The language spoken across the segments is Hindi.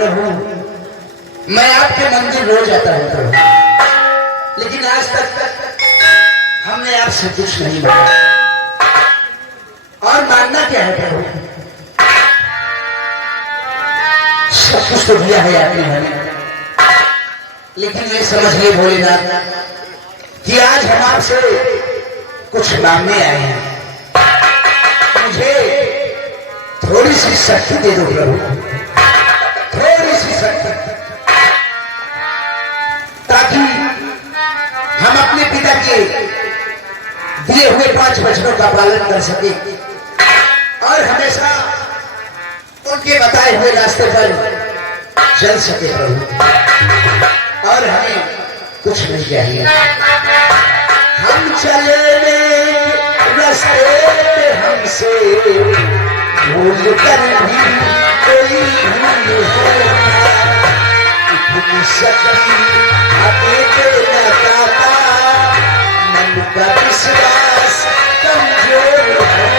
प्रभु, मैं आपके मंदिर रोज आता हूँ प्रभु, लेकिन आज तक हमने आपसे कुछ नहीं मांगा। और मानना क्या है प्रभु? सब कुछ तो दिया है आपने हमें, लेकिन ये समझिए भोलेनाथ कि आज हम आपसे कुछ मांगने आए हैं। मुझे थोड़ी सी शक्ति दे दो प्रभु, थोड़ी सी शक्ति, ताकि हम अपने पिता के दिए हुए 5 वचनों का पालन कर सके और हमेशा उनके बताए हुए रास्ते पर चल सके प्रभु। और हमें कुछ नहीं चाहिए, हम चले रास्ते पे हमसे भूल कर भी कोई भूल होना, इतनी शक्ति अपने देना दाता, मन का विश्वास कमजोर होना।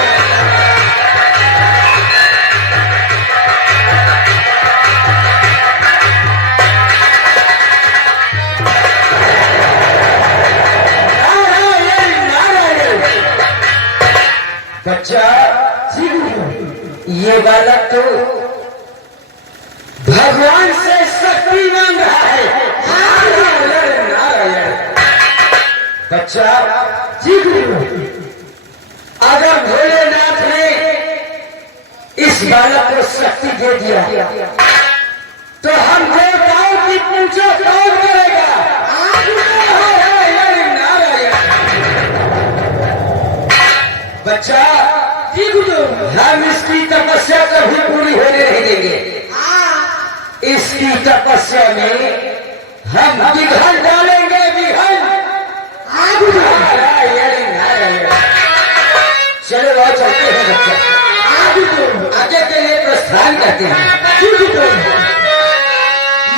बच्चा, ये बालक तो भगवान से शक्ति मांग रहा है। बच्चा, अगर भोलेनाथ ने इस बालक को शक्ति दे दिया तो हम देवताओं की पूजा कौन करेगा? बच्चा, हम इसकी तपस्या कभी पूरी होने नहीं देंगे। इसकी तपस्या में हम विघन डालेंगे, विघन। चलो वह चलते हैं बच्चा, आगे के लिए प्रस्थान करते हैं।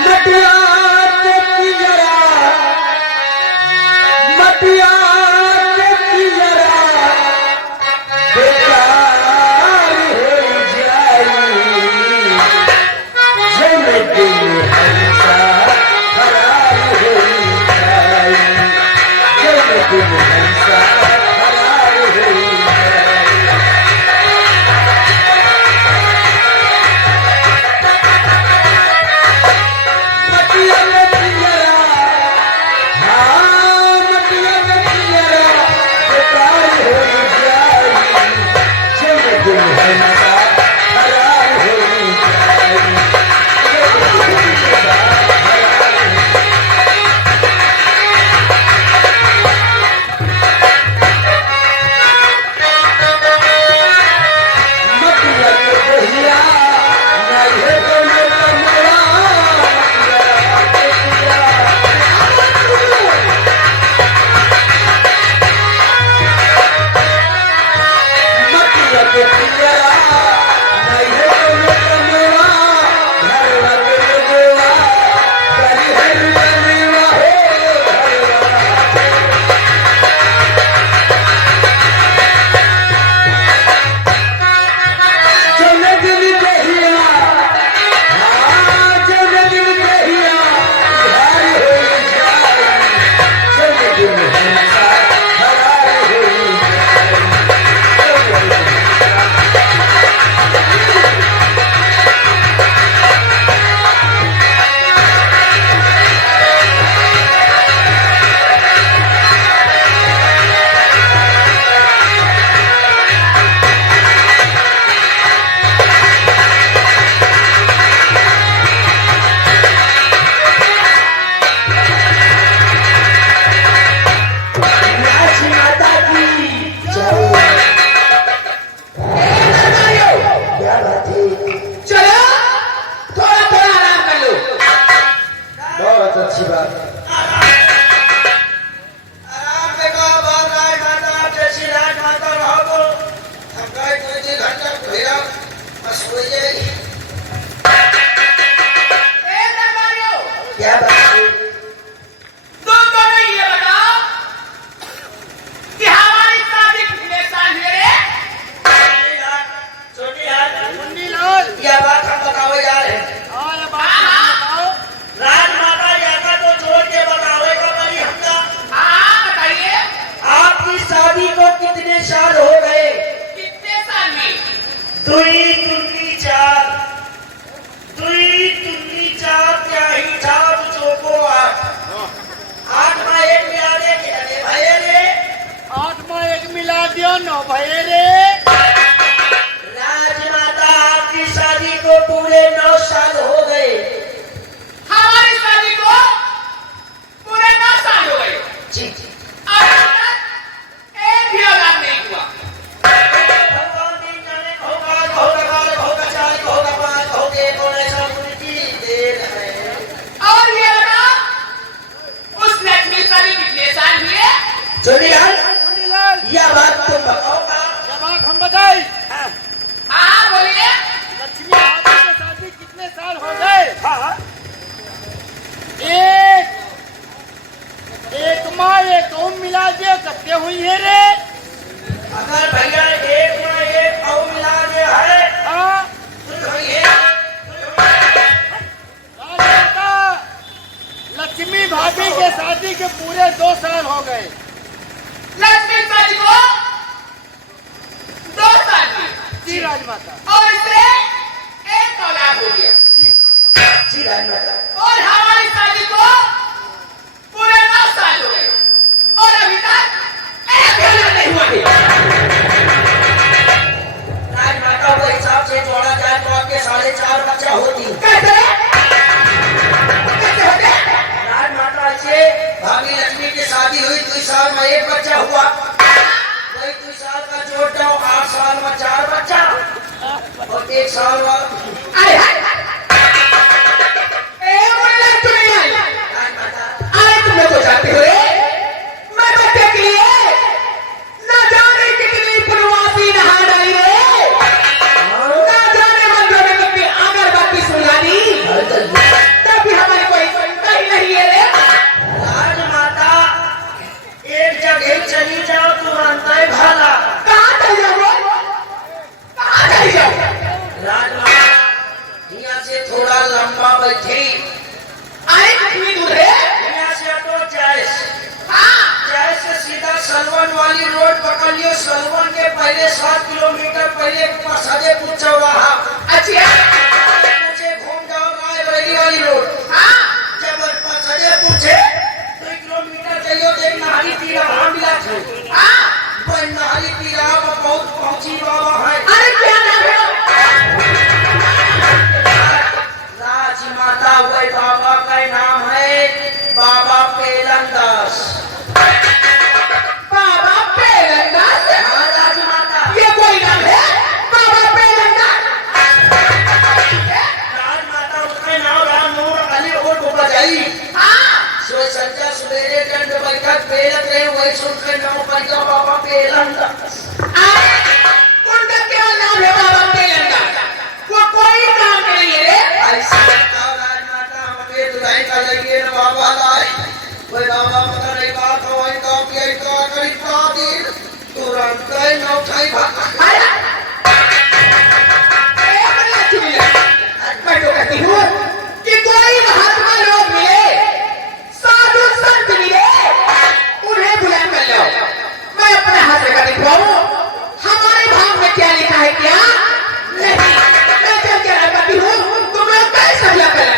मटिया मटिया क्यों भये रे? राजमाता आपकी शादी को पूरे 9 साल हो गए। हमारी शादी को पूरे 9 साल हो गए। जी आज तक एक भी औलाद नहीं हुआ। भगवान दिन जाने होगा होगा होगा 4 होगा 5 होगे कौन ऐसा उनकी देर है। और ये बताओ उस लक्ष्मी शादी कितने साल हुए? चोरीलाल मुंडीलाल, यह बात तुम बताओगा। ये बात हम बताई। हाँ बोलिए। लक्ष्मी भाभी की शादी कितने साल हो गए? एक माँ एक ओम मिला के कब्जे हुई है रे। अगर भैया एक में एक औ मिला दे है हाँ, तो ये राजमाता, लक्ष्मी भाभी के शादी के पूरे 2 साल हो गए। लक्ष्मी शादी को 2 साल हुए जी राजमाता। और इससे एक औलाद हो गया। जी राजमाता और हमारी शादी को पूरे 9 साल हो गए और अभी तक एक भी औलाद नहीं हुआ है। राजमाता के हिसाब से जोड़ा जाए तो आपके 4.5 बच्चा होती। कैसे कैसे होते? राजमाता से भाभी लक्ष्मी की शादी हुई 2 साल में 1 बच्चा हुआ। वही 2 साल का जोड़ दो 8 साल में 4 बच्चा और 1 साल में अरे ए मुल्ला तुम्हें आई। राजमाता अरे तुम लोग तो जानते हो रे, मैं बच्चे के लिए न जाने कितनी पुरवासी नहा डाली रे, न जाने मंदिरों में कितनी अगरबत्ती सुला दी, तब भी हमारी कोई कहीं नहीं है रे। राजमाता एक जगह चली जाओ तुरंत ही भाला। कहाँ चली जाओ? कहाँ चली जाओ? राजमाता यहाँ से थोड़ा लंबा बैठी अरे कितनी दूर है? यहाँ से ऑटो जैस हाँ से सीधा सलवन वाली रोड पकड़ लियो। सलवन के पहले 7 किलोमीटर पहले सदेपुर चौराहा अच्छा से घूम जाओ रायबरेली वाली रोड। हाँ जब सदेपुर से 2 किलोमीटर जाइयो तो एक नहारी पीरा वहाँ मिला थे। हाँ वही नहारी पीरा में बहुत पहुंची बाबा है। अरे क्या नाम है? राजमाता वही बाबा का नाम है बाबा पेलनदास। बाबा पेलनदास? हाँ राजमाता ये कोई नाम है? बाबा पेलनदास? राजमाता उसका नाम राम नूर अली और बजाई। हाँ सो संजा सवेरे दंड बैठक पेलत रहे वही सुन के नाम पर गया बाबा पेलनदास। उनका क्या नाम है बाबा पेलनदास? वो कोई काम नहीं है रे। ऐसा बताओ राजमाता हमें दुल्हन का लगे न बाबा लाई वही बाबा पता नहीं बात हो वही का पिया का करीब का दिन तुरंत ही न उठाई भागा। अरे एक मिनट मिले। मैं तो कहती हूँ कि कोई महात्मा लोग मिले, साधु संत मिले, उन्हें बुला कर लो। मैं अपने हाथ से कर दिखवाऊं हमारे भाव में क्या लिखा है क्या नहीं। मैं चल के कहती हूँ तुम लोग कैसे बुला कर लो?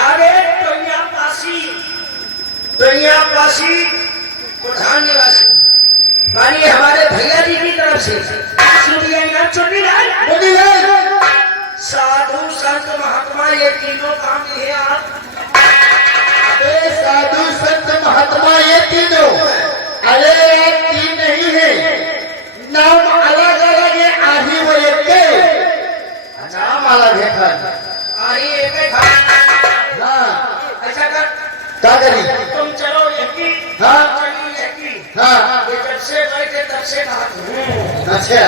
अरे दुनिया पासी प्रधान निवासी मानिए हमारे भैया जी की तरफ से साधु संत महात्मा ये तीनों काम लिए आप। साधु संत महात्मा ये तीनों, अरे एक तीन नहीं है, नाम अलग अलग है। आही वो एक के नाम अलग है। अरे एक ही खा। हाँ ऐसा कर क्या करी? तुम चलो यकी हाँ। चली यकी हाँ ये जब से बैठे तब से कहा अच्छा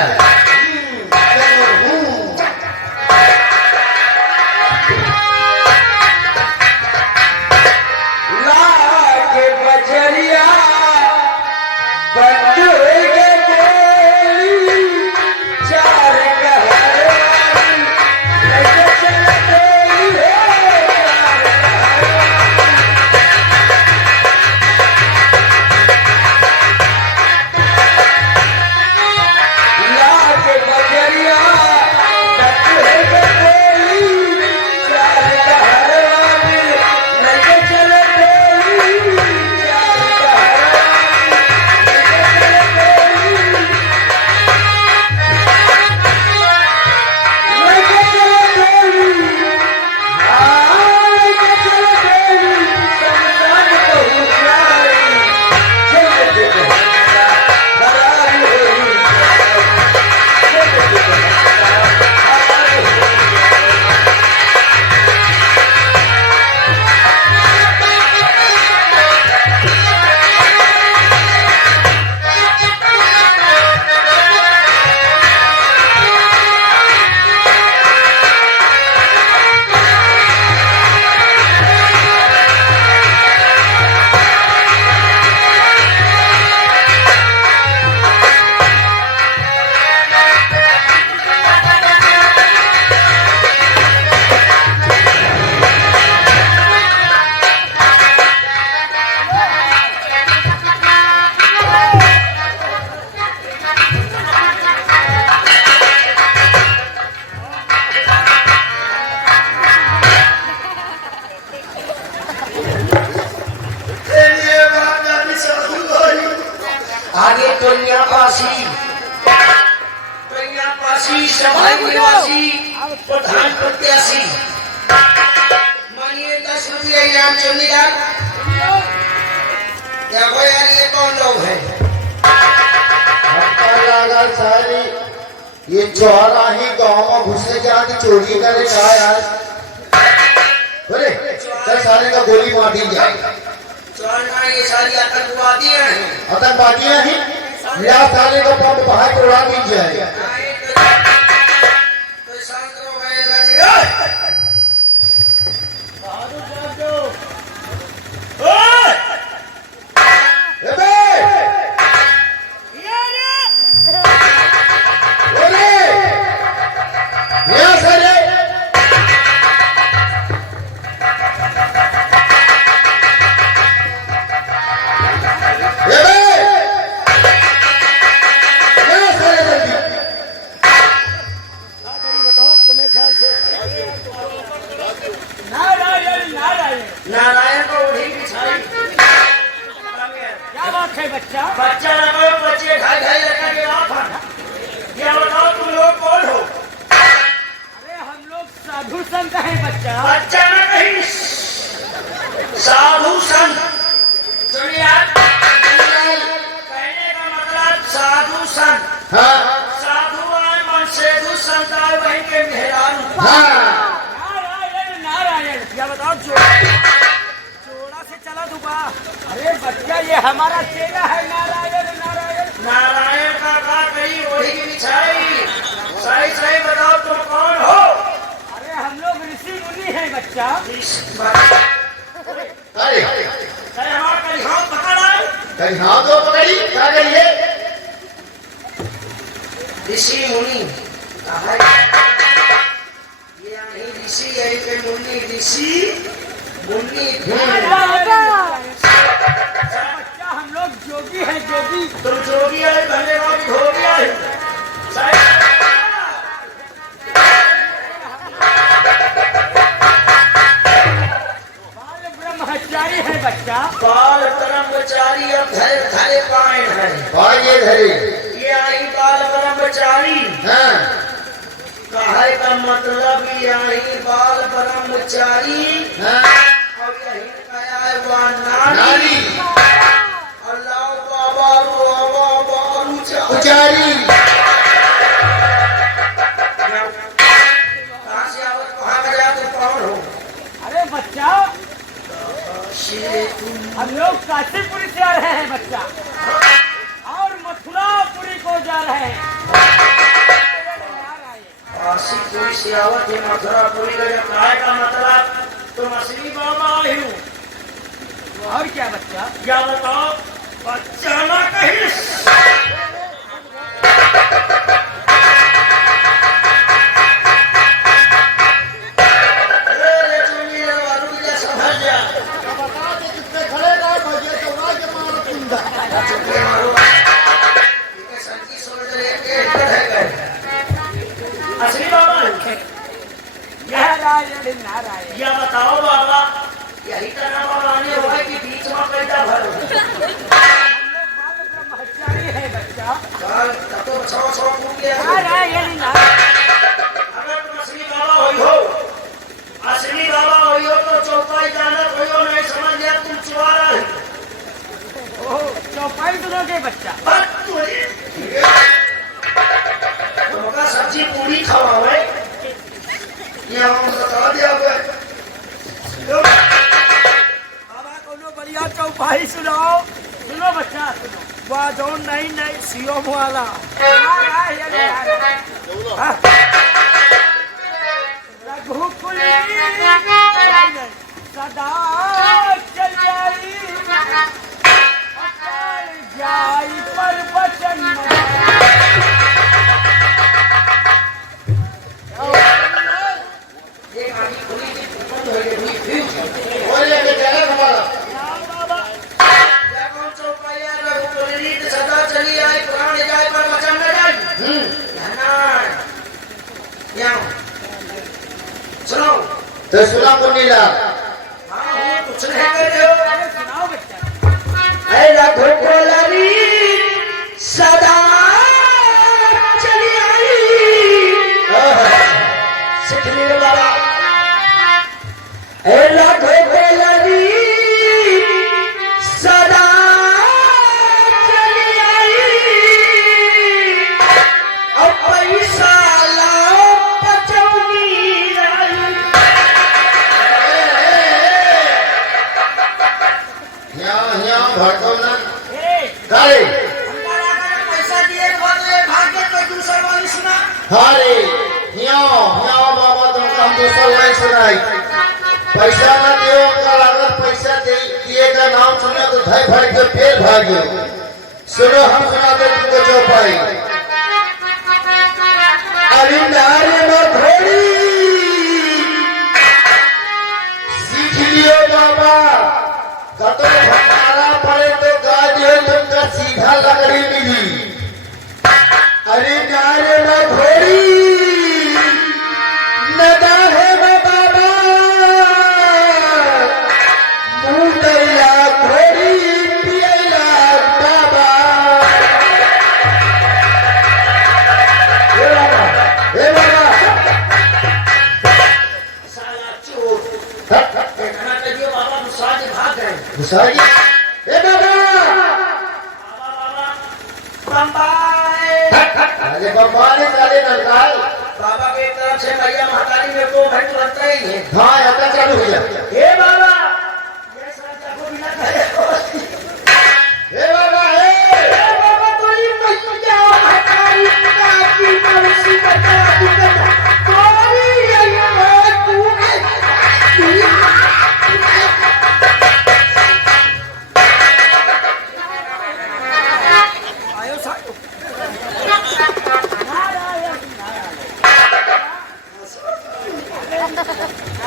लाग बजरिया बंदूके गोली चार कहरवाली कैसे चलते है लाग निवासी सभा निवासी प्रधान प्रत्याशी मानिए 10 रुपया इनाम चुनी लाख। क्या भाई यार ये कौन लोग हैं? हमका लगा सारी ये चौरा ही गाँव में घुसने के आगे चोरी करे का यार। बोले चल सारे का गोली मार दी जाए। चौरना ये सारी आतंकवादियां हैं। आतंकवादियां ही या सारे का पंप बाहर उड़ा दी जाए। तो शांत हो गए नारायण को उड़ी बिछाई। क्या बात है बच्चा? बच्चा रखो बच्चे ढाई ढाई रखा के आप ये बताओ तुम लोग कौन हो? अरे हम लोग साधु संत हैं बच्चा। बच्चा न कहीं साधु संत। सुनिए आप कहने का मतलब साधु संत। साधु आए मन सेधु संत आए वहीं के मेहरान। नारायण नारायण। क्या बताओ जोड़ा से चला दुबा। अरे बच्चा ये हमारा चेला है। नारायण नारायण। नारायण का कही वही की बिछाई। सही सही बताओ तुम कौन हो? अरे हम लोग ऋषि मुनि हैं बच्चा। अरे हमारा कहीं हाथ पकड़ आए। कहीं हाथ तो पकड़ी क्या करिए? ऋषि मुनि ये आई ऋषि यही के मुनि ऋषि मुनि। बच्चा हम लोग जोगी हैं जोगी। तुम जोगी आए बने वाली धोबी आए। बाल ब्रह्मचारी है बच्चा। बाल ब्रह्मचारी अब धरे धरे पाए हैं। और ये धरे ये आई बाल ब्रह्मचारी। हाँ कहे का मतलब ये आई बाल ब्रह्मचारी। और यही कहा है वह नारी। अल्लाह बाबा बाबा बाबू पुजारी। कहाँ से आवत कहाँ का जाते कौन हो? अरे बच्चा हम लोग काशीपुरी से आ रहे हैं बच्चा और मथुरापुरी को जा रहे हैं। काशीपुरी से आवत है मथुरापुरी का कहे का मतलब तुम असली बाबा आई हो। और क्या बच्चा? क्या बताओ बच्चा ना कहीं समझ जा। कितने खड़े रहे भैया चौरा के मारो कुंदा। असली बाबा नारायण नारायण। या बताओ बाबा यही तरह बनाने हुआ है कि बीच में पैदा भर ब्रह्मचारी है बच्चा। तो छो कूद गया। नारायण नारायण। अगर तुम असली बाबा हुई हो तो चौपाई जाना कोई हो नहीं समझ गया तुम चुआरा है। चौपाई सुनोगे बच्चा? तुमका सब्जी पूरी खवावे ये हम बता दिया बाबा कोनो बढ़िया चौपाई सुनाओ। सुनो बच्चा सुनो। बाजो नहीं नहीं सीओ वाला। रघुकुल सदा चल जाई पर बचन। सदा चली आई प्राण जाए पर वचन न जाए। सुनो तो सुना मुन्नीला। हाँ कुछ नहीं कर रहे हो। सुनाओ बच्चा। रघुकुल सदा चली आई हाँ रे हियाओ हियाओ बाबा तुमको हम दूसरा लाइन सुनाई पैसा न दियो का लागत पैसा दिए का नाम सुने तो धय भर के फेर भाग्यो सुनो हम सुना दे तुमको जो पाई अरे नारे में घोड़ी सीख लियो बाबा कतो भंडारा पड़े तो गा दियो तुमका सीधा लकड़ी मिली अरे नारे में घोड़ी नदा है में बाबा मुंह दैला घोड़ी पियला बाबा हे बाबा साला चोर देखना चाहिए बाबा मुसाज भाग गए मुसाई हे बाबा बम्बाई अरे बाबा ने चले नरकाल बाबा की तरफ से भैया महाकाली में को भाई तुरंत ही है हाँ ऐसा चालू हो गया हे बाबा ये साला को बिना कहे हे बाबा हे बाबा तोरी मैया महाकाली की मौसी बता तोरी ये तू आयो सायो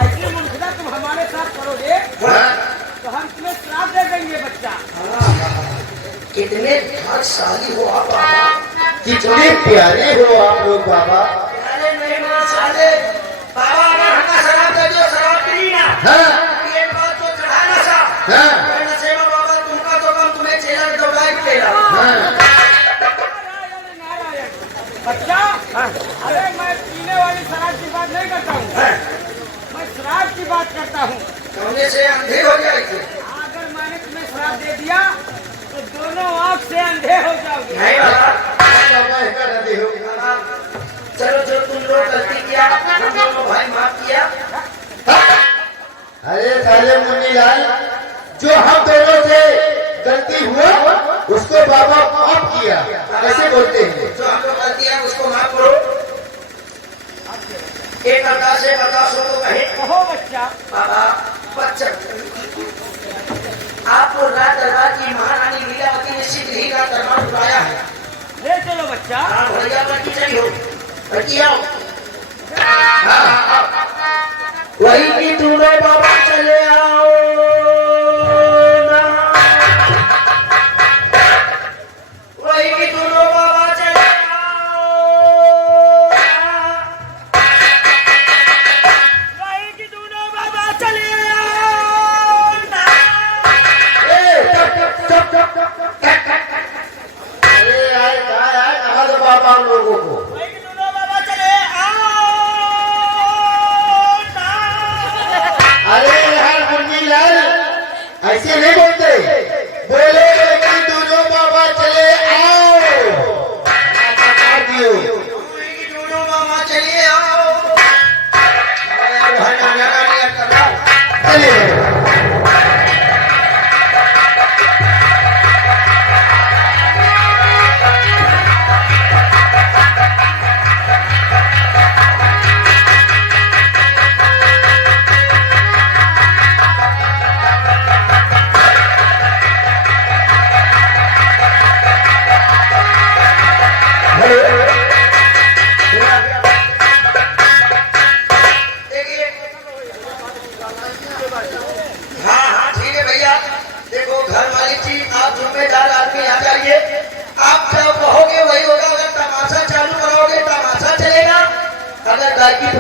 ऐसे मुनखुदा तुम हमारे साथ करोगे तो हम तुम्हें श्राप दे देंगे बच्चा कितने भाग्यशाली हो आप बाबा कितने प्यारे हो आप लोग बाबा प्यारे नहीं हो साले बाबा अगर हमें शराब दे दियो शराब पी ना हाँ ये बात तो चढ़ा ना सा हाँ नशे में बाबा तुमका तो कम तुम्हें चेला दौड़ाई चेला हाँ बच्चा अरे मैं पीने वाली शराब की बात नहीं करता हूँ मैं शराब की बात करता हूँ सोने से अंधे हो जाएंगे अगर मैंने तुम्हें शराब दे दिया तो दोनों आँख से अंधे हो जाओगे नहीं बाबा बाबा ऐसा न देखो चलो जो तुम लोग गलती किया हम दोनों भाई माफ किया अरे साले मुन्नीलाल जो हम दोनों से गलती हुआ उसको बाबा माफ किया कैसे बोलते हैं जो हम लोग गलती है उसको माफ करो एक अरदास से बर्दाश्त हो तो कहे कहो बच्चा बाबा बच्चा आपको राज दरबार की महारानी लीलावती ने शीघ्र ही का दरबार बुलाया है ले चलो बच्चा हाँ भैया लड़की चाहिए हो लड़की आओ वही की दूल्हा बाबा चले आओ ना। वही की दूल्हा बाबा चले आओ ना। वही की दोनों बाबा चले आओ ना। अरे यार कहा दो बाबा लोगों को वही की दोनों बाबा चले आओ ना। अरे यार मुन्नीलाल ऐसे नहीं बोलते बोले कि दोनों बाबा चले आओ मार दियो वही की दूल्हा बाबा चले आओ अरे भाई नाना ने करना चलिए देखिए हाँ हाँ ठीक है भैया देखो घर वाली चीज आप जिम्मेदार आदमी आ जाइए आप जो कहोगे वही होगा अगर तमाशा चालू करोगे तमाशा चलेगा अगर गायकी